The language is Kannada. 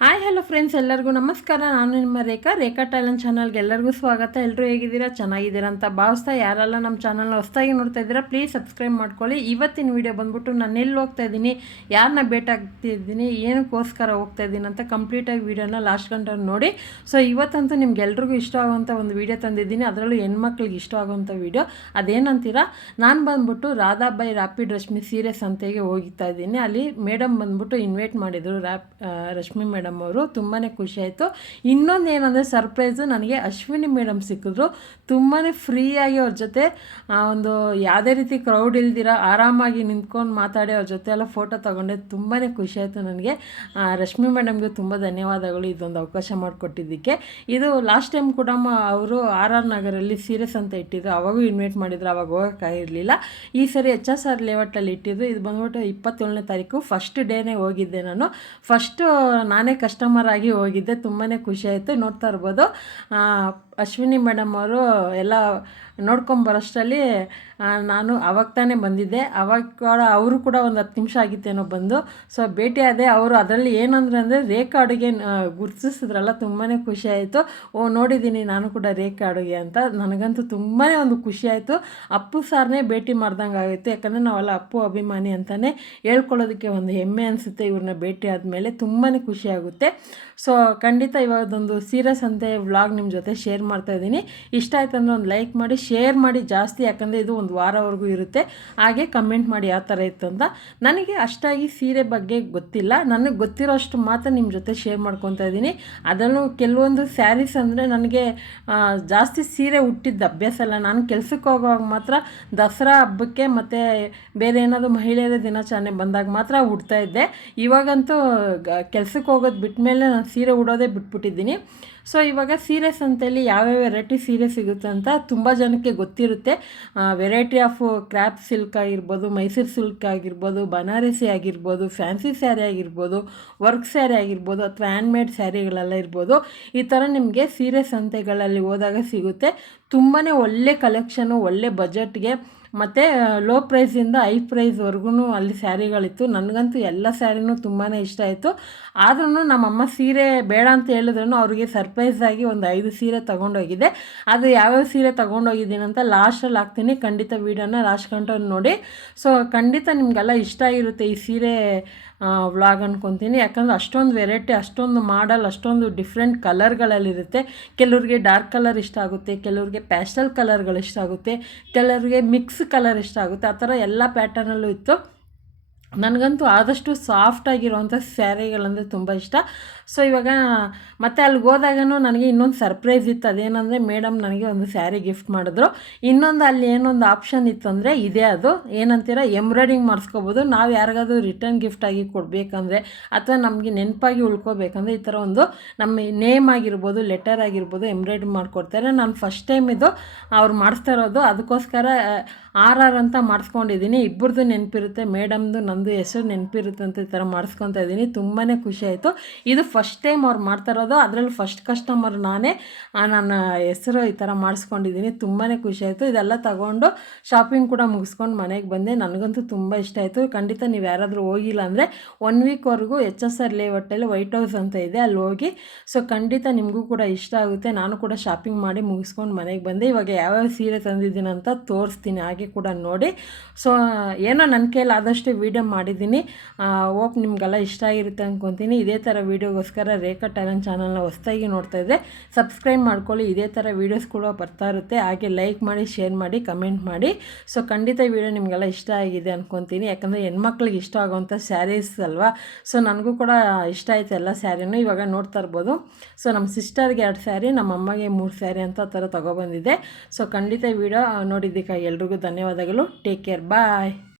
ಹಾಯ್ ಹಲೋ ಫ್ರೆಂಡ್ಸ್, ಎಲ್ಲರಿಗೂ ನಮಸ್ಕಾರ. ನಾನು ನಿಮ್ಮ ರೇಖಾ ಟ್ಯಾಲೆಂಟ್ ಚಾನಲ್ಗೆ ಎಲ್ಲರಿಗೂ ಸ್ವಾಗತ. ಎಲ್ಲರೂ ಹೇಗಿದ್ದೀರಾ? ಚೆನ್ನಾಗಿದ್ದೀರಾ ಅಂತ ಭಾವಿಸ್ತಾ, ಯಾರೆಲ್ಲ ನಮ್ಮ ಚಾನಲ್ನ ಹೊಸದಾಗಿ ನೋಡ್ತಾ ಇದ್ದೀರಾ ಪ್ಲೀಸ್ ಸಬ್ಸ್ಕ್ರೈಬ್ ಮಾಡ್ಕೊಳ್ಳಿ. ಇವತ್ತಿನ ವೀಡಿಯೋ ಬಂದ್ಬಿಟ್ಟು ನಾನು ಎಲ್ಲಿ ಹೋಗ್ತಾ ಇದ್ದೀನಿ, ಯಾರನ್ನ ಭೇಟಾಗ್ತಿದ್ದೀನಿ, ಏನಕ್ಕೋಸ್ಕರ ಹೋಗ್ತಾ ಇದ್ದೀನಿ ಅಂತ ಕಂಪ್ಲೀಟಾಗಿ ವೀಡಿಯೋನ ಲಾಸ್ಟ್ ಗಂಟೆ ನೋಡಿ. ಸೊ ಇವತ್ತಂತೂ ನಿಮ್ಗೆಲ್ರಿಗೂ ಇಷ್ಟ ಆಗುವಂಥ ಒಂದು ವೀಡಿಯೋ ತಂದಿದ್ದೀನಿ, ಅದರಲ್ಲೂ ಹೆಣ್ಮಕ್ಳಿಗೆ ಇಷ್ಟ ಆಗುವಂಥ ವೀಡಿಯೋ. ಅದೇನಂತೀರಾ, ನಾನು ಬಂದ್ಬಿಟ್ಟು ರಾಧಾಬಾಯಿ ರ್ಯಾಪಿಡ್ ರಶ್ಮಿ ಸೀರೆ ಸಂತೆಗೆ ಹೋಗ್ತಾ ಇದ್ದೀನಿ. ಅಲ್ಲಿ ಮೇಡಮ್ ಬಂದ್ಬಿಟ್ಟು ಇನ್ವೈಟ್ ಮಾಡಿದರು, ರಶ್ಮಿ ಮೇಡಮ್ ಅವರು. ತುಂಬಾ ಖುಷಿ ಆಯಿತು. ಇನ್ನೊಂದು ಏನಂದರೆ ಸರ್ಪ್ರೈಸು, ನನಗೆ ಅಶ್ವಿನಿ ಮೇಡಮ್ ಸಿಕ್ಕಿದ್ರು. ತುಂಬಾ ಫ್ರೀಯಾಗಿ ಅವ್ರ ಜೊತೆ ಒಂದು ಯಾವುದೇ ರೀತಿ ಕ್ರೌಡ್ ಇಲ್ದಿರ ಆರಾಮಾಗಿ ನಿಂತ್ಕೊಂಡು ಮಾತಾಡಿ ಅವ್ರ ಜೊತೆ ಎಲ್ಲ ಫೋಟೋ ತೊಗೊಂಡೆ. ತುಂಬಾ ಖುಷಿ ಆಯಿತು ನನಗೆ. ರಶ್ಮಿ ಮೇಡಮ್ಗೆ ತುಂಬ ಧನ್ಯವಾದಗಳು ಇದೊಂದು ಅವಕಾಶ ಮಾಡಿಕೊಟ್ಟಿದ್ದಕ್ಕೆ. ಇದು ಲಾಸ್ಟ್ ಟೈಮ್ ಕೂಡ ಅವರು ಆರ್ ನಗರಲ್ಲಿ ಸೀರಿಯಸ್ ಅಂತ ಇಟ್ಟಿದ್ರು, ಅವಾಗೂ ಇನ್ವೈಟ್ ಮಾಡಿದ್ರು, ಅವಾಗ ಹೋಗೋಕ್ಕಾಗಿರಲಿಲ್ಲ. ಈ ಸರಿ HR ಲೇಔಟಲ್ಲಿ ಇಟ್ಟಿದ್ರು. ಇದು ಬಂದ್ಬಿಟ್ಟು 27ನೇ ತಾರೀಕು ಫಸ್ಟ್ ಡೇನೇ ಹೋಗಿದ್ದೆ ನಾನು. ಫಸ್ಟು ನಾನೇ ಕಸ್ಟಮರ್ ಆಗಿ ಹೋಗಿದ್ದೆ. ತುಂಬಾ ಖುಷಿ ಆಯಿತು. ನೋಡ್ತಾ ಇರ್ಬೋದು, ಅಶ್ವಿನಿ ಮೇಡಮ್ ಅವರು ಎಲ್ಲ ನೋಡ್ಕೊಂಬರೋಷ್ಟರಲ್ಲಿ ನಾನು ಅವಾಗ ತಾನೇ ಬಂದಿದ್ದೆ. ಅವಾಗ ಕೂಡ ಅವರು ಕೂಡ ಒಂದು 10 ನಿಮಿಷ ಆಗಿತ್ತೇನೋ ಬಂದು. ಸೊ ಭೇಟಿ ಆದೆ. ಅವರು ಅದರಲ್ಲಿ ಏನಂದರೆ ರೇಖಾ ಅಡುಗೆ ಗುರುತಿಸಿದ್ರಲ್ಲ, ತುಂಬಾ ಖುಷಿ ಆಯಿತು. ನೋಡಿದ್ದೀನಿ ನಾನು ಕೂಡ ರೇಖಾ ಅಡುಗೆ ಅಂತ. ನನಗಂತೂ ತುಂಬಾ ಒಂದು ಖುಷಿ ಆಯಿತು. ಅಪ್ಪು ಸಾರ್ನೇ ಭೇಟಿ ಮಾಡ್ದಂಗೆ ಆಯಿತು. ಯಾಕಂದರೆ ನಾವೆಲ್ಲ ಅಪ್ಪು ಅಭಿಮಾನಿ ಅಂತಲೇ ಹೇಳ್ಕೊಳ್ಳೋದಕ್ಕೆ ಒಂದು ಹೆಮ್ಮೆ ಅನಿಸುತ್ತೆ. ಇವ್ರನ್ನ ಭೇಟಿ ಆದಮೇಲೆ ತುಂಬಾ ಖುಷಿ ಆಗುತ್ತೆ. ಸೊ ಖಂಡಿತ ಇವಾಗದೊಂದು ಸೀರಿಯಸ್ ಅಂತೆ ವ್ಲಾಗ್ ನಿಮ್ಮ ಜೊತೆ ಶೇರ್ ಮಾಡ್ತಾಯಿದ್ದೀನಿ. ಇಷ್ಟ ಆಯ್ತು ಅಂದರೆ ಒಂದು ಲೈಕ್ ಮಾಡಿ, ಶೇರ್ ಮಾಡಿ ಜಾಸ್ತಿ, ಯಾಕಂದರೆ ಇದು ಒಂದು ವಾರವರೆಗೂ ಇರುತ್ತೆ. ಹಾಗೆ ಕಮೆಂಟ್ ಮಾಡಿ ಯಾವ ಥರ ಇತ್ತು ಅಂತ. ನನಗೆ ಅಷ್ಟಾಗಿ ಸೀರೆ ಬಗ್ಗೆ ಗೊತ್ತಿಲ್ಲ, ನನಗೆ ಗೊತ್ತಿರೋಷ್ಟು ಮಾತ್ರ ನಿಮ್ಮ ಜೊತೆ ಶೇರ್ ಮಾಡ್ಕೊತಾ ಇದ್ದೀನಿ. ಅದರಲ್ಲೂ ಕೆಲವೊಂದು ಸ್ಯಾರೀಸ್ ಅಂದರೆ ನನಗೆ ಜಾಸ್ತಿ ಸೀರೆ ಉಟ್ಟಿದ್ದು ಅಭ್ಯಾಸ ಇಲ್ಲ. ನಾನು ಕೆಲಸಕ್ಕೆ ಹೋಗುವಾಗ ಮಾತ್ರ ದಸರಾ ಹಬ್ಬಕ್ಕೆ ಮತ್ತು ಬೇರೆ ಏನಾದರೂ ಮಹಿಳೆಯರ ದಿನಾಚರಣೆ ಬಂದಾಗ ಮಾತ್ರ ಉಡ್ತಾ ಇದ್ದೆ. ಇವಾಗಂತೂ ಕೆಲಸಕ್ಕೆ ಹೋಗೋದು ಬಿಟ್ಟ ಮೇಲೆ ನಾನು ಸೀರೆ ಉಡೋದೇ ಬಿಟ್ಬಿಟ್ಟಿದ್ದೀನಿ. ಸೊ ಇವಾಗ ಸೀರೆ ಸಂತೆಯಲ್ಲಿ ಯಾವ್ಯಾವ ವೆರೈಟಿ ಸೀರೆ ಸಿಗುತ್ತೆ ಅಂತ ತುಂಬ ಜನಕ್ಕೆ ಗೊತ್ತಿರುತ್ತೆ. ವೆರೈಟಿ ಆಫ್ ಕ್ರ್ಯಾಪ್ ಸಿಲ್ಕ್ ಆಗಿರ್ಬೋದು, ಮೈಸೂರು ಸಿಲ್ಕ್ ಆಗಿರ್ಬೋದು, ಬನಾರಸಿ ಆಗಿರ್ಬೋದು, ಫ್ಯಾನ್ಸಿ ಸ್ಯಾರಿ ಆಗಿರ್ಬೋದು, ವರ್ಕ್ ಸ್ಯಾರಿ ಆಗಿರ್ಬೋದು, ಅಥವಾ ಹ್ಯಾಂಡ್ಮೇಡ್ ಸ್ಯಾರಿಗಳೆಲ್ಲ ಇರ್ಬೋದು. ಈ ಥರ ನಿಮಗೆ ಸೀರೆ ಸಂತೆಗಳಲ್ಲಿ ಹೋದಾಗ ಸಿಗುತ್ತೆ. ತುಂಬಾ ಒಳ್ಳೆ ಕಲೆಕ್ಷನು, ಒಳ್ಳೆ ಬಜೆಟ್ಗೆ ಮತ್ತು ಲೋ ಪ್ರೈಸಿಂದ ಹೈ ಪ್ರೈಸ್ವರೆಗೂ ಅಲ್ಲಿ ಸ್ಯಾರಿಗಳಿತ್ತು. ನನಗಂತೂ ಎಲ್ಲ ಸ್ಯಾರಿನೂ ತುಂಬಾ ಇಷ್ಟ ಆಯಿತು. ಆದ್ರೂ ನಮ್ಮಮ್ಮ ಸೀರೆ ಬೇಡ ಅಂತ ಹೇಳಿದ್ರು ಅವ್ರಿಗೆ ಸರ್ಪ್ರೈಸಾಗಿ ಒಂದು 5 ಸೀರೆ ತೊಗೊಂಡೋಗಿದ್ದೆ. ಅದು ಯಾವ್ಯಾವ ಸೀರೆ ತೊಗೊಂಡೋಗಿದ್ದೀನಿ ಅಂತ ಲಾಸ್ಟಲ್ಲಿ ಹಾಕ್ತೀನಿ. ಖಂಡಿತ ವೀಡಿಯೋನ ಲಾಸ್ಟ್ ಗಂಟೆ ನೋಡಿ. ಸೊ ಖಂಡಿತ ನಿಮಗೆಲ್ಲ ಇಷ್ಟ ಆಗಿರುತ್ತೆ ಈ ಸೀರೆ ವ್ಲಾಗ್ ಅಂದ್ಕೊತೀನಿ. ಯಾಕಂದರೆ ಅಷ್ಟೊಂದು ವೆರೈಟಿ, ಅಷ್ಟೊಂದು ಮಾಡಲ್, ಅಷ್ಟೊಂದು ಡಿಫ್ರೆಂಟ್ ಕಲರ್ಗಳಲ್ಲಿರುತ್ತೆ. ಕೆಲವ್ರಿಗೆ ಡಾರ್ಕ್ ಕಲರ್ ಇಷ್ಟ ಆಗುತ್ತೆ, ಕೆಲವ್ರಿಗೆ ಪ್ಯಾಸ್ಟಲ್ ಕಲರ್ಗಳು ಇಷ್ಟ ಆಗುತ್ತೆ, ಕೆಲವ್ರಿಗೆ ಮಿಕ್ಸ್ ಕಲರ್ ಇಷ್ಟ ಆಗುತ್ತೆ. ಆ ಥರ ಎಲ್ಲ ಪ್ಯಾಟರ್ನಲ್ಲೂ ಇತ್ತು. ನನಗಂತೂ ಆದಷ್ಟು ಸಾಫ್ಟಾಗಿರೋವಂಥ ಸ್ಯಾರಿಗಳಂದರೆ ತುಂಬ ಇಷ್ಟ. ಸೊ ಇವಾಗ ಮತ್ತೆ ಅಲ್ಲಿಗೆ ಹೋದಾಗೂ ನನಗೆ ಇನ್ನೊಂದು ಸರ್ಪ್ರೈಸ್ ಇತ್ತು. ಅದೇನೆಂದರೆ ಮೇಡಮ್ ನನಗೆ ಒಂದು ಸ್ಯಾರಿ ಗಿಫ್ಟ್ ಮಾಡಿದ್ರು. ಇನ್ನೊಂದು ಅಲ್ಲಿ ಏನೊಂದು ಆಪ್ಷನ್ ಇತ್ತು ಅಂದರೆ ಇದೇ, ಅದು ಏನಂತೀರ, ಎಂಬ್ರಾಯ್ಡಿಂಗ್ ಮಾಡಿಸ್ಕೋಬೋದು. ನಾವು ಯಾರಿಗಾದ್ರೂ ರಿಟರ್ನ್ ಗಿಫ್ಟಾಗಿ ಕೊಡಬೇಕಂದ್ರೆ ಅಥವಾ ನಮಗೆ ನೆನಪಾಗಿ ಉಳ್ಕೋಬೇಕಂದ್ರೆ ಈ ಥರ ಒಂದು ನಮ್ಮ ನೇಮ್ ಆಗಿರ್ಬೋದು, ಲೆಟರ್ ಆಗಿರ್ಬೋದು ಎಂಬ್ರಾಯ್ಡ್ರಿ ಮಾಡಿಕೊಡ್ತಾರೆ. ನಾನು ಫಸ್ಟ್ ಟೈಮ್ ಇದು ಅವ್ರು ಮಾಡಿಸ್ತಾ ಇರೋದು. ಅದಕ್ಕೋಸ್ಕರ RR ಅಂತ ಮಾಡಿಸ್ಕೊಂಡಿದ್ದೀನಿ. ಇಬ್ಬರದು ನೆನಪಿರುತ್ತೆ, ಮೇಡಮ್ದು ನಂದು ಹೆಸರು ನೆನಪಿರುತ್ತೆ ಅಂತ ಈ ಥರ ಮಾಡಿಸ್ಕೊತಾ ಇದ್ದೀನಿ. ತುಂಬಾ ಖುಷಿ ಆಯಿತು. ಇದು ಫಸ್ಟ್ ಟೈಮ್ ಅವ್ರು ಮಾಡ್ತಾ ಇರೋದು, ಅದರಲ್ಲಿ ಫಸ್ಟ್ ಕಸ್ಟಮರ್ ನಾನೇ. ನನ್ನ ಹೆಸರು ಈ ಥರ ಮಾಡಿಸ್ಕೊಂಡಿದ್ದೀನಿ. ತುಂಬಾ ಖುಷಿ ಆಯಿತು. ಇದೆಲ್ಲ ತಗೊಂಡು ಶಾಪಿಂಗ್ ಕೂಡ ಮುಗಿಸ್ಕೊಂಡು ಮನೆಗೆ ಬಂದೆ. ನನಗಂತೂ ತುಂಬ ಇಷ್ಟ ಆಯಿತು. ಖಂಡಿತ ನೀವು ಯಾರಾದರೂ ಹೋಗಿಲ್ಲ ಅಂದರೆ 1 ವೀಕ್ವರೆಗೂ HR ಲೇಔಟಲ್ಲಿ ವೈಟ್ ಹೌಸ್ ಅಂತ ಇದೆ, ಅಲ್ಲಿ ಹೋಗಿ. ಸೊ ಖಂಡಿತ ನಿಮಗೂ ಕೂಡ ಇಷ್ಟ ಆಗುತ್ತೆ. ನಾನು ಕೂಡ ಶಾಪಿಂಗ್ ಮಾಡಿ ಮುಗಿಸ್ಕೊಂಡು ಮನೆಗೆ ಬಂದೆ. ಇವಾಗ ಯಾವ್ಯಾವ ಸೀರೆ ತಂದಿದ್ದೀನಿ ಅಂತ ತೋರಿಸ್ತೀನಿ, ಹಾಗೆ ಕೂಡ ನೋಡಿ. ಸೊ ಏನೋ ನನ್ನ ಕೈಯಲ್ಲಿ ಆದಷ್ಟು ವೀಡಿಯೋ ಮಾಡಿದ್ದೀನಿ. ಹೋಪ್ ನಿಮಗೆಲ್ಲ ಇಷ್ಟ ಆಗಿರುತ್ತೆ ಅಂದ್ಕೊತೀನಿ. ಇದೇ ಥರ ವೀಡಿಯೋಗೋಸ್ಕರ ರೇಖಾ ಟ್ಯಾಲೆಂಟ್ ಚಾನಲ್ನ ಹೊಸದಾಗಿ ನೋಡ್ತಾ ಇದ್ದರೆ ಸಬ್ಸ್ಕ್ರೈಬ್ ಮಾಡ್ಕೊಳ್ಳಿ. ಇದೇ ಥರ ವೀಡಿಯೋಸ್ ಕೂಡ ಬರ್ತಾ ಇರುತ್ತೆ. ಹಾಗೆ ಲೈಕ್ ಮಾಡಿ, ಶೇರ್ ಮಾಡಿ, ಕಮೆಂಟ್ ಮಾಡಿ. ಸೊ ಖಂಡಿತ ವೀಡಿಯೋ ನಿಮಗೆಲ್ಲ ಇಷ್ಟ ಆಗಿದೆ ಅಂದ್ಕೊತೀನಿ. ಯಾಕಂದರೆ ಹೆಣ್ಮಕ್ಳಿಗೆ ಇಷ್ಟ ಆಗುವಂಥ ಸ್ಯಾರೀಸ್ ಅಲ್ವಾ. ಸೊ ನನಗೂ ಕೂಡ ಇಷ್ಟ ಆಯಿತು ಎಲ್ಲ ಸ್ಯಾರಿನೂ. ಇವಾಗ ನೋಡ್ತಾ ಇರ್ಬೋದು, ಸೊ ನಮ್ಮ ಸಿಸ್ಟರ್ಗೆ 2 ಸ್ಯಾರಿ, ನಮ್ಮ ಅಮ್ಮಗೆ 3 ಸ್ಯಾರಿ ಅಂತ ಆ ಥರ ತೊಗೊಬಂದಿದ್ದೆ. ಸೊ ಖಂಡಿತ ವೀಡಿಯೋ ನೋಡಿದ್ದಕ್ಕಾಗಿ ಎಲ್ರಿಗೂ ಧನ್ಯವಾದಗಳು. ಟೇಕ್ ಕೇರ್, ಬಾಯ್.